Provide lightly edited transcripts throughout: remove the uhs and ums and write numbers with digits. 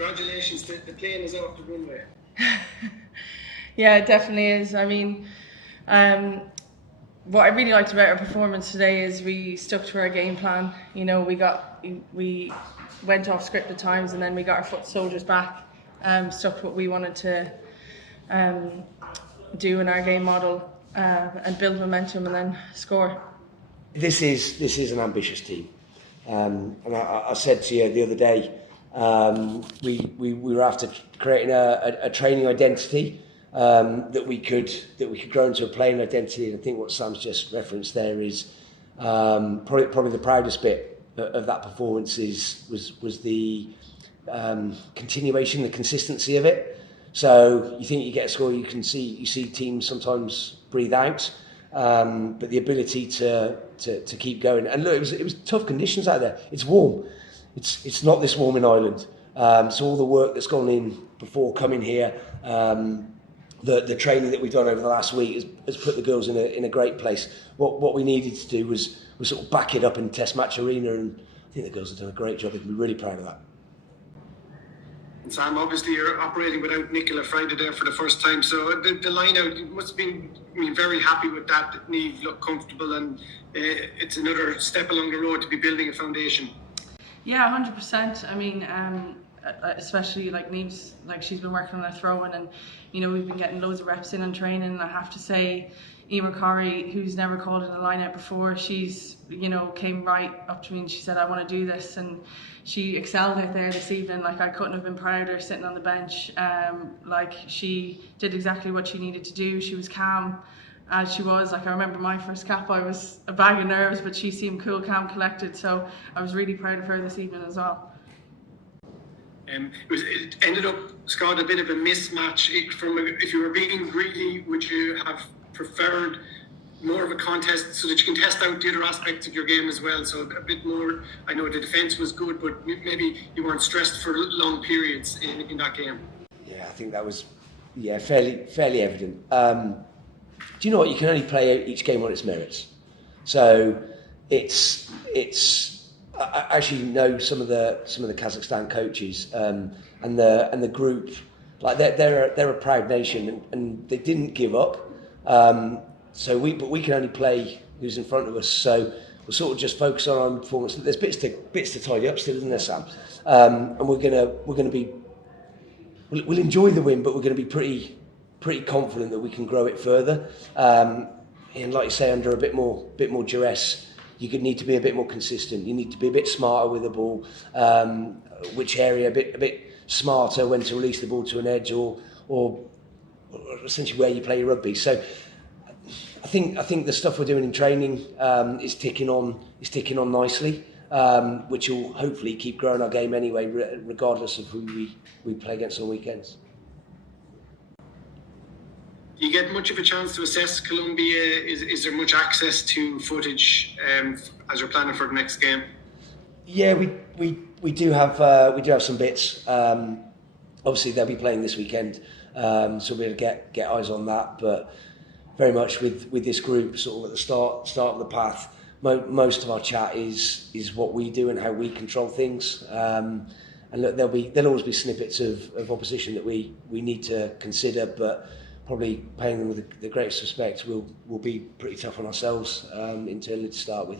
congratulations, the plane is off the runway. Yeah, it definitely is. I mean, what I really liked about our performance today is we stuck to our game plan. You know, we went off script at times, and then we got our foot soldiers back, stuck to what we wanted to do in our game model, and build momentum and then score. This is an ambitious team, and I said to you the other day, we were after creating a training identity that we could grow into a playing identity. And I think what Sam's just referenced there is probably the proudest bit of that performance was the continuation, the consistency of it. So you think you get a score, you see teams sometimes breathe out, but the ability to keep going. And look, it was tough conditions out there. It's warm. It's not this warm in Ireland. So all the work that's gone in before coming here, the training that we've done over the last week has put the girls in a great place. What we needed to do was sort of back it up in Test Match Arena, and I think the girls have done a great job. They can be really proud of that. And Sam, obviously you're operating without Nicola Friday there for the first time, so the line out, you must have been very happy with that. Niamh looked comfortable, and it's another step along the road to be building a foundation. Yeah, 100%. I mean, especially like Niamh's, like she's been working on her throwing, and you know we've been getting loads of reps in on training. And I have to say, Emer Corrie, who's never called in a line out before, she's came right up to me and she said, I want to do this, and she excelled out there this evening. Like I couldn't have been prouder sitting on the bench. Like she did exactly what she needed to do. She was calm as she was. Like I remember my first cap, I was a bag of nerves, but she seemed cool, calm, collected. So I was really proud of her this evening as well. It ended up, Scott, a bit of a mismatch. If you were being greedy, would you have preferred more of a contest so that you can test out the other aspects of your game as well? So a bit more, I know the defence was good, but maybe you weren't stressed for long periods in that game. Yeah, I think that was fairly evident. Do you know what? You can only play each game on its merits. So I actually know some of the Kazakhstan coaches and the group. Like they're a proud nation, and they didn't give up. But we can only play who's in front of us. So we'll sort of just focus on our own performance. There's bits to tidy up still, isn't there, Sam? And we'll enjoy the win, but we're going to be pretty confident that we can grow it further. And like you say, under a bit more duress, you could need to be a bit more consistent. You need to be a bit smarter with the ball. Which area a bit smarter when to release the ball to an edge or essentially where you play your rugby. So I think the stuff we're doing in training is ticking on nicely, which will hopefully keep growing our game anyway, regardless of who we play against on weekends. Do you get much of a chance to assess Colombia? Is there much access to footage as you're planning for the next game? Yeah, we do have some bits. Obviously, they'll be playing this weekend, so we'll be able to get eyes on that. But very much with this group, sort of at the start of the path, most of our chat is what we do and how we control things. And look, there'll always be snippets of opposition that we need to consider, but probably paying them with the greatest respect, we'll be pretty tough on ourselves internally to start with.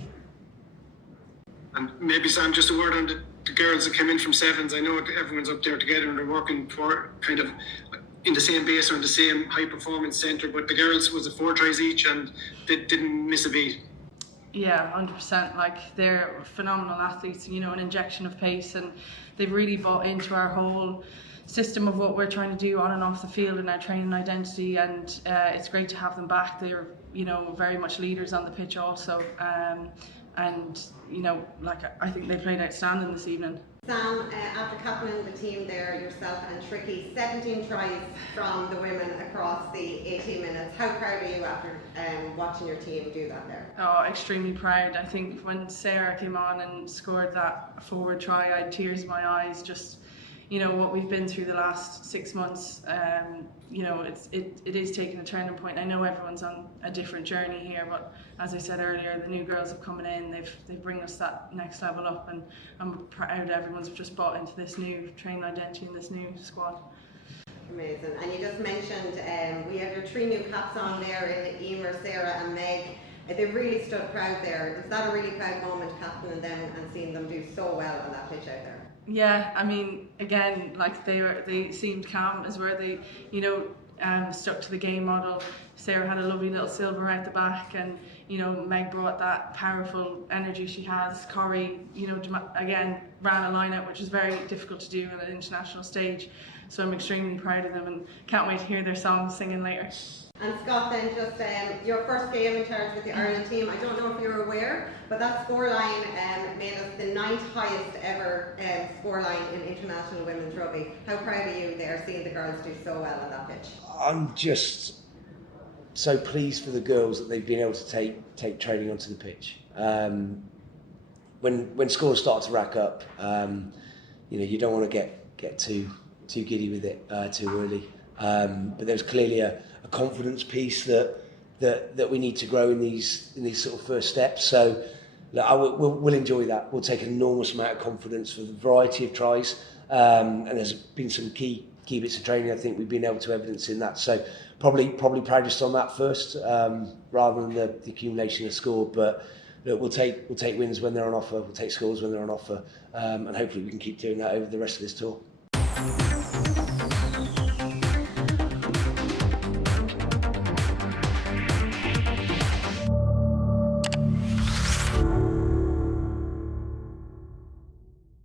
And maybe, Sam, just a word on the girls that came in from sevens. I know everyone's up there together and they're working for kind of in the same base or in the same high performance centre, but the girls was 4 tries each and they didn't miss a beat. Yeah, 100%. Like they're phenomenal athletes, an injection of pace, and they've really bought into our whole system of what we're trying to do on and off the field in our training identity, and it's great to have them back. They're very much leaders on the pitch also, and I think they played outstanding this evening. Sam, after captaining the team there, yourself and Tricky, 17 tries from the women across the 18 minutes. How proud are you after watching your team do that there? Oh, extremely proud. I think when Sarah came on and scored that forward try, I had tears in my eyes. Just, you know, what we've been through the last 6 months, you know, it is taking a turning point. I know everyone's on a different journey here, but as I said earlier, the new girls have coming in, they've bring us that next level up, and I'm proud everyone's just bought into this new training identity and this new squad. Amazing. And you just mentioned we have your 3 new caps on there in Emer, Sarah and Meg. They really stood proud there. Is that a really proud moment, captaining them and seeing them do so well on that pitch out there? Yeah, I mean, again, like they seemed calm as where they, you know, stuck to the game model. Sarah had a lovely little silver out the back, and you know, Meg brought that powerful energy she has. Corrie, you know, again ran a line out, which is very difficult to do on an international stage. So I'm extremely proud of them and can't wait to hear their songs singing later. And Scott, then just your first game in charge with the Ireland team, I don't know if you're aware, but that scoreline made us the 9th highest ever scoreline in international women's rugby. How proud are you there seeing the girls do so well on that pitch? I'm just so pleased for the girls that they've been able to take training onto the pitch. When scores start to rack up, you know, you don't want to get too giddy with it too early. But there's clearly a confidence piece that we need to grow in these sort of first steps. So look, we'll enjoy that. We'll take an enormous amount of confidence for the variety of tries, and there's been some key bits of training I think we've been able to evidence in that. So probably proudest on that first, rather than the accumulation of score. But look, we'll take wins when they're on offer. We'll take scores when they're on offer, and hopefully we can keep doing that over the rest of this tour.